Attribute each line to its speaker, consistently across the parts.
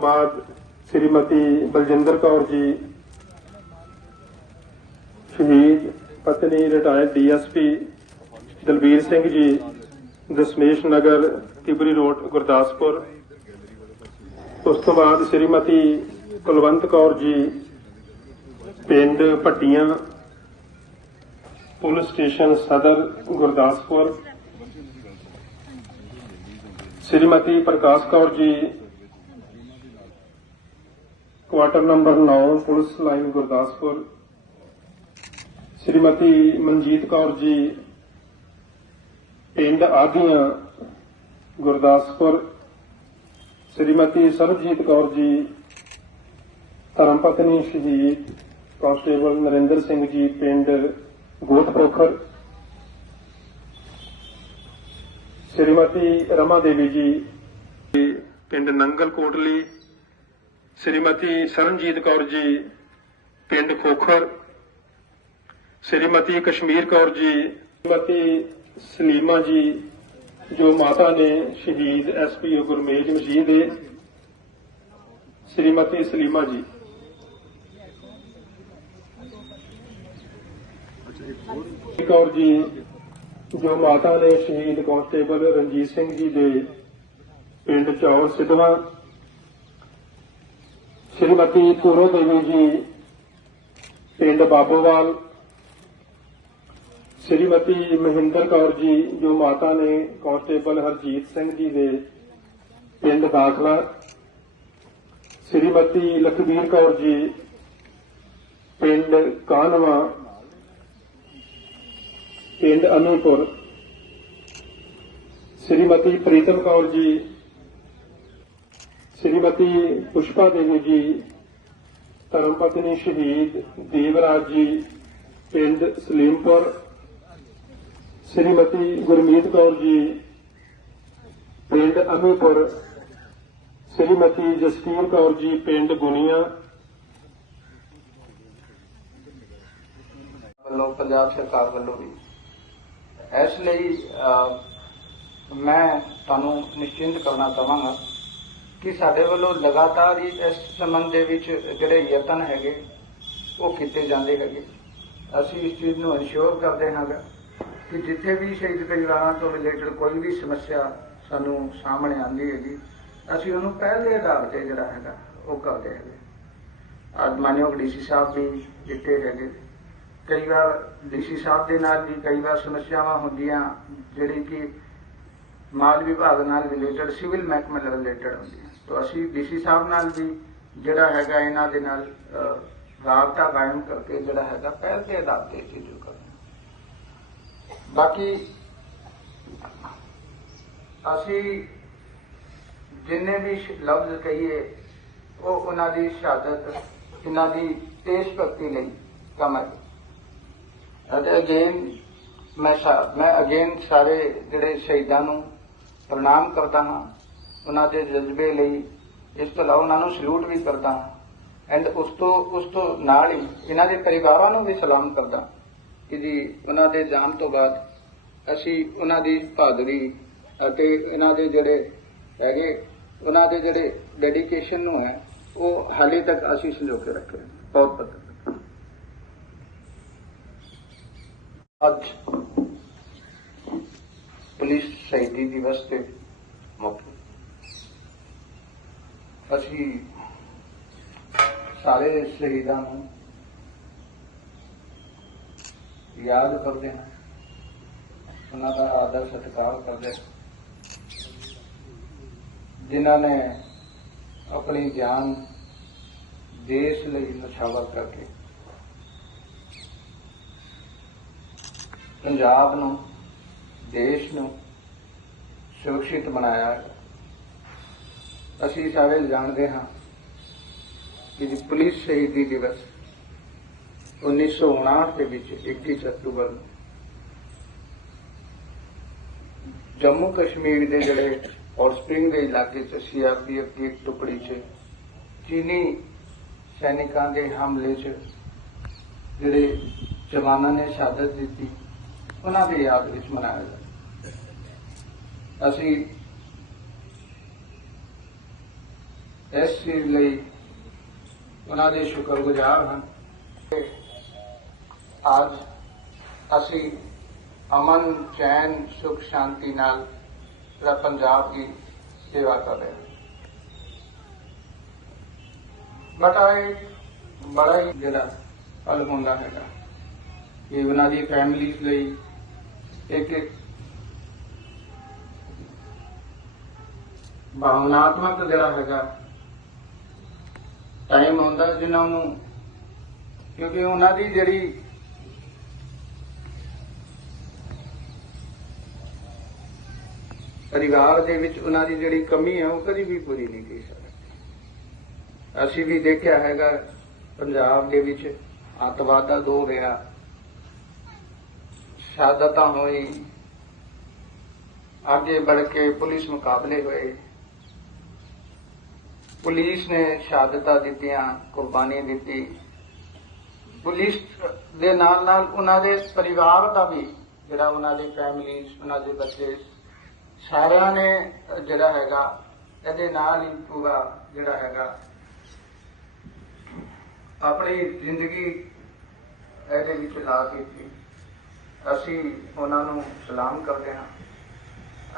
Speaker 1: ਬਾਅਦ ਸ੍ਰੀਮਤੀ ਬਲਜਿੰਦਰ ਕੌਰ ਜੀ, ਸ਼ਹੀਦ ਪਤਨੀ retired DSP Dalbir Singh ji, Dashmesh Nagar, Tibri road, Gurdaspur. ਉਸ ਤੋਂ ਬਾਅਦ ਸ੍ਰੀਮਤੀ ਕੁਲਵੰਤ ਕੌਰ ਜੀ, ਪਿੰਡ ਭੱਟੀਆਂ, ਪੁਲਿਸ ਸਟੇਸ਼ਨ ਸਦਰ, Gurdaspur. Shrimati Prakash Kaur ji quarter number 9 police line Gurdaspur. Shrimati Manjit Kaur ji, ਪਿੰਡ ਆਗੀਆਂ ਗੁਰਦਾਸਪੁਰ। ਸ੍ਰੀਮਤੀ ਸਰਬਜੀਤ ਕੌਰ ਜੀ, ਧਰਮਪਤਨੀ ਸ਼ਹੀਦ ਕਾਂਸਟੇਬਲ ਨਰਿੰਦਰ ਸਿੰਘ ਜੀ, ਪਿੰਡ ਗੋਤਪੋਖਰ। ਸ੍ਰੀਮਤੀ ਰਮਾ ਦੇਵੀ ਜੀ, ਪਿੰਡ ਨੰਗਲ ਕੋਟਲੀ ਸ੍ਰੀਮਤੀ ਸਰਨਜੀਤ ਕੌਰ ਜੀ, ਪਿੰਡ ਖੋਖਰ। ਸ੍ਰੀਮਤੀ ਕਸ਼ਮੀਰ ਕੌਰ ਜੀ, ਸ੍ਰੀਮਤੀ ਸਲੀਮਾ ਜੀ, ਜੋ ਮਾਤਾ ਨੇ ਸ਼ਹੀਦ ਐਸਪੀਓ ਗੁਰਮੇਜ ਮਜੀਦ ਦੇ। ਸ੍ਰੀਮਤੀ ਸਲੀਮਾ ਜੀ। ਕੌਰ ਜੀ, ਜੋ ਮਾਤਾ ਨੇ ਸ਼ਹੀਦ ਕਾਂਸਟੇਬਲ ਰਣਜੀਤ ਸਿੰਘ ਜੀ ਦੇ ਪਿੰਡ ਚੌਲ ਸਿੱਧਵਾ ਸ਼੍ਰੀਮਤੀ ਪੂਰੋ ਦੇਵੀ ਜੀ, ਪਿੰਡ ਬਾਬੋਵਾਲ ਸ਼੍ਰੀਮਤੀ ਮਹਿੰਦਰ ਕੌਰ ਜੀ, ਜੋ ਮਾਤਾ ਨੇ ਕਾਂਸਟੇਬਲ ਹਰਜੀਤ ਸਿੰਘ ਜੀ ਦੇ ਪਿੰਡ ਦਾਖਲਾ ਸ਼੍ਰੀਮਤੀ ਲਖਬੀਰ ਕੌਰ ਜੀ, ਪਿੰਡ ਕਾਨਵਾ, ਪਿੰਡ ਅਨੂਪੁਰ ਸ਼੍ਰੀਮਤੀ ਪ੍ਰੀਤਮ ਕੌਰ ਜੀ ਸ਼੍ਰੀਮਤੀ ਪੁਸ਼ਪਾ ਦੇਵੀ ਜੀ, ਧਰਮਪਤਨੀ ਸ਼ਹੀਦ ਦੇਵਰਾਜ ਜੀ, ਪਿੰਡ ਸਲੀਮਪੁਰ, ਸ਼੍ਰੀਮਤੀ ਗੁਰਮੀਤ ਕੌਰ ਜੀ, ਪਿੰਡ ਅਮੀਪੁਰ, ਸ਼੍ਰੀਮਤੀ ਜਸਕੀਰ ਕੌਰ ਜੀ, ਪਿੰਡ ਗੁਨੀਆ
Speaker 2: ਵੱਲੋਂ ਪੰਜਾਬ ਸਰਕਾਰ ਵੱਲੋਂ ਵੀ। ਇਸ ਲਈ ਮੈਂ ਤੁਹਾਨੂੰ ਨਿਸ਼ਚਿੰਤ ਕਰਨਾ ਚਾਹਾਂਗਾ ਕਿ ਸਾਡੇ ਵੱਲੋਂ ਲਗਾਤਾਰ ਹੀ ਇਸ ਸੰਬੰਧ ਦੇ ਵਿੱਚ ਜਿਹੜੇ ਯਤਨ ਹੈਗੇ, ਉਹ ਕੀਤੇ ਜਾਂਦੇ ਹੈਗੇ। ਅਸੀਂ ਇਸ ਚੀਜ਼ ਨੂੰ ਇਨਸ਼ੋਰ ਕਰਦੇ ਹਾਂਗਾ ਕਿ ਜਿੱਥੇ ਵੀ ਸ਼ਹੀਦ ਪਰਿਵਾਰਾਂ ਤੋਂ ਰਿਲੇਟਡ ਕੋਈ ਵੀ ਸਮੱਸਿਆ ਸਾਨੂੰ ਸਾਹਮਣੇ ਆਉਂਦੀ ਹੈਗੀ, ਅਸੀਂ ਉਹਨੂੰ ਪਹਿਲੇ ਆਧਾਰ ਤੇ ਜਿਹੜਾ ਹੈਗਾ, ਉਹ ਕਰਦੇ ਹੈਗੇ। ਅੱਜ ਮਾਨਯੋਗ ਡੀਸੀ ਸਾਹਿਬ ਵੀ ਜਿੱਤੇ ਹੈਗੇ। ਕਈ ਵਾਰ ਡੀਸੀ ਸਾਹਿਬ ਦੇ ਨਾਲ ਵੀ ਕਈ ਵਾਰ ਸਮੱਸਿਆਵਾਂ ਹੁੰਦੀਆਂ, ਜਿਹੜੀ ਕਿ ਮਾਲ ਵਿਭਾਗ ਨਾਲ ਰਿਲੇਟਡ ਸਿਵਲ ਮਹਿਕਮੇ ਨਾਲ ਰਿਲੇਟਡ ਹੁੰਦੀਆਂ। ਤਾਂ ਅਸੀਂ ਡੀਸੀ ਸਾਹਿਬ ਨਾਲ ਵੀ ਜਿਹੜਾ ਹੈਗਾ ਇਹਨਾਂ ਦੇ ਨਾਲ ਰਾਬਤਾ ਕਾਇਮ ਕਰਕੇ ਜਿਹੜਾ ਹੈਗਾ ਪਹਿਲ ਦੇ ਆਧਾਰ ਤੇ ਚੀਜ਼ ਕਰਦੇ ਬਾਕੀ ਅਸੀਂ ਜਿੰਨੇ ਵੀ ਲਫ਼ਜ਼ ਕਹੀਏ, ਉਹ ਉਹਨਾਂ ਦੀ ਸ਼ਹਾਦਤ ਉਹਨਾਂ ਦੀ ਦੇਸ਼ ਭਗਤੀ ਲਈ ਕੰਮ ਹੈ ਅਤੇ ਅਗੇਨ ਮੈਂ ਮੈਂ ਅਗੇਨ ਸਾਰੇ ਜਿਹੜੇ ਸ਼ਹੀਦਾਂ ਨੂੰ ਪ੍ਰਣਾਮ ਕਰਦਾ ਹਾਂ। ਉਹਨਾਂ ਦੇ ਜਜ਼ਬੇ ਲਈ ਇਸ ਤੋਂ ਇਲਾਵਾ ਉਹਨਾਂ ਨੂੰ ਸਲੂਟ ਵੀ ਕਰਦਾ ਹਾਂ ਐਂਡ ਉਸ ਤੋਂ ਉਸ ਤੋਂ ਨਾਲ ਹੀ ਇਹਨਾਂ ਦੇ ਪਰਿਵਾਰਾਂ ਨੂੰ ਵੀ ਸਲਾਮ ਕਰਦਾ ਕਿ ਜੀ ਉਹਨਾਂ ਦੇ ਜਾਣ ਤੋਂ ਬਾਅਦ ਅਸੀਂ ਉਹਨਾਂ ਦੀ ਬਹਾਦਰੀ ਅਤੇ ਇਹਨਾਂ ਦੇ ਜਿਹੜੇ ਹੈਗੇ, ਉਹਨਾਂ ਦੇ ਜਿਹੜੇ ਡੈਡੀਕੇਸ਼ਨ ਨੂੰ ਹੈ, ਉਹ ਹਾਲੇ ਤੱਕ ਅਸੀਂ ਸੰਜੋ ਕੇ ਰੱਖੇ ਬਹੁਤ ਬਹੁਤ ਧੰਨਵਾਦ। ਅੱਜ ਪੁਲਿਸ ਸ਼ਹੀਦੀ ਦਿਵਸ ਤੇ ਮੌਕੇ ਅਸੀਂ ਸਾਰੇ ਸ਼ਹੀਦਾਂ ਨੂੰ ਯਾਦ ਕਰਦੇ ਹਾਂ ਉਹਨਾਂ ਦਾ ਆਦਰ ਸਤਿਕਾਰ ਕਰਦੇ ਹਾਂ ਜਿਨ੍ਹਾਂ ਨੇ ਆਪਣੀ ਜਾਨ ਦੇਸ਼ ਲਈ ਨਿਛਾਵਰ ਕਰਕੇ ਪੰਜਾਬ ਨੂੰ, ਦੇਸ਼ ਨੂੰ ਸੁਰੱਖਿਅਤ ਬਣਾਇਆ ਹੈ। ਅਸੀਂ ਸਾਰੇ ਜਾਣਦੇ ਹਾਂ ਕਿ ਜੀ ਪੁਲਿਸ ਸ਼ਹੀਦੀ ਦਿਵਸ 1959 ਦੇ ਵਿੱਚ 21 ਅਕਤੂਬਰ ਨੂੰ ਜੰਮੂ ਕਸ਼ਮੀਰ ਦੇ ਜਿਹੜੇ ਹੌਟ ਸਪ੍ਰਿੰਗ ਦੇ ਇਲਾਕੇ 'ਚ ਸੀਆਰਪੀਐਫ ਦੀ ਇੱਕ ਟੁਕੜੀ 'ਚ ਚੀਨੀ ਸੈਨਿਕਾਂ ਦੇ ਹਮਲੇ 'ਚ ਜਿਹੜੇ ਜਵਾਨਾਂ ਨੇ ਸ਼ਹਾਦਤ ਦਿੱਤੀ, ਉਹਨਾਂ ਦੀ ਯਾਦ ਵਿੱਚ ਮਨਾਇਆ ਜਾਂਦਾ। ਅਸੀਂ ਇਸ ਚੀਜ਼ ਲਈ ਉਹਨਾਂ ਦੇ ਸ਼ੁਕਰਗੁਜ਼ਾਰ ਹਾਂ ਅੱਜ ਅਸੀਂ ਅਮਨ, ਚੈਨ, ਸੁਖ, ਸ਼ਾਂਤੀ ਨਾਲ ਜਿਹੜਾ ਪੰਜਾਬ ਦੀ ਸੇਵਾ ਕਰ ਰਹੇ ਹਾਂ। ਬਟਾ ਇਹ ਬੜਾ ਹੀ ਜਿਹੜਾ ਫਲ ਹੁੰਦਾ ਹੈਗਾ ਇਹ ਉਹਨਾਂ ਦੀ ਫੈਮਿਲੀ ਲਈ ਇੱਕ ਇੱਕ ਭਾਵਨਾਤਮਕ ਜਿਹੜਾ ਹੈਗਾ ਟਾਈਮ ਆਉਂਦਾ ਜਿਨ੍ਹਾਂ ਨੂੰ, ਕਿਉਂਕਿ ਉਹਨਾਂ ਦੀ ਜਿਹੜੀ ਪਰਿਵਾਰ ਦੇ ਵਿੱਚ ਉਹਨਾਂ ਦੀ ਜਿਹੜੀ ਕਮੀ ਹੈ, ਉਹ ਕਦੀ ਵੀ ਪੂਰੀ ਨਹੀਂ ਕੀ ਸਕਦੀ। ਅਸੀਂ ਵੀ ਦੇਖਿਆ ਹੈਗਾ, ਪੰਜਾਬ ਦੇ ਵਿੱਚ ਅੱਤਵਾਦ ਦਾ ਦੋ ਰਿਹਾ। ਸ਼ਹਾਦਤਾਂ ਹੋਈ ਅੱਗੇ बढ़ ਕੇ ਪੁਲਿਸ ਮੁਕਾਬਲੇ ਹੋਏ। ਪੁਲਿਸ ਨੇ ਸ਼ਹਾਦਤਾਂ ਦਿੱਤੀਆਂ ਕੁਰਬਾਨੀ ਦਿੱਤੀ ਪੁਲਿਸ ਦੇ ਨਾਲ ਨਾਲ ਉਹਨਾਂ ਦੇ ਪਰਿਵਾਰ ਦਾ ਵੀ ਜਿਹੜਾ ਉਹਨਾਂ ਦੇ ਫੈਮਿਲੀਜ਼ ਉਹਨਾਂ ਦੇ ਬੱਚੇ, ਸਾਰਿਆਂ ਨੇ ਜਿਹੜਾ ਹੈਗਾ, ਇਹਦੇ ਨਾਲ ਹੀ ਪੂਰਾ ਜਿਹੜਾ ਹੈਗਾ, ਆਪਣੀ ਜ਼ਿੰਦਗੀ ਇਹਦੇ ਵਿੱਚ ਲਾ ਦਿੱਤੀ। ਅਸੀਂ ਉਹਨਾਂ ਨੂੰ ਸਲਾਮ ਕਰਦੇ ਹਾਂ।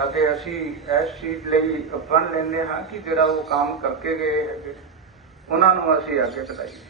Speaker 2: ਅਤੇ ਅਸੀਂ ਇਸ ਚੀਜ਼ ਲਈ ਆਪਣ ਲੈਂਦੇ ਹਾਂ ਕਿ ਜਿਹੜਾ ਉਹ ਕੰਮ ਕਰਕੇ ਗਏ ਹੈਗੇ। ਉਹਨਾਂ ਨੂੰ ਅਸੀਂ ਅੱਗੇ ਚਲਾਈਏ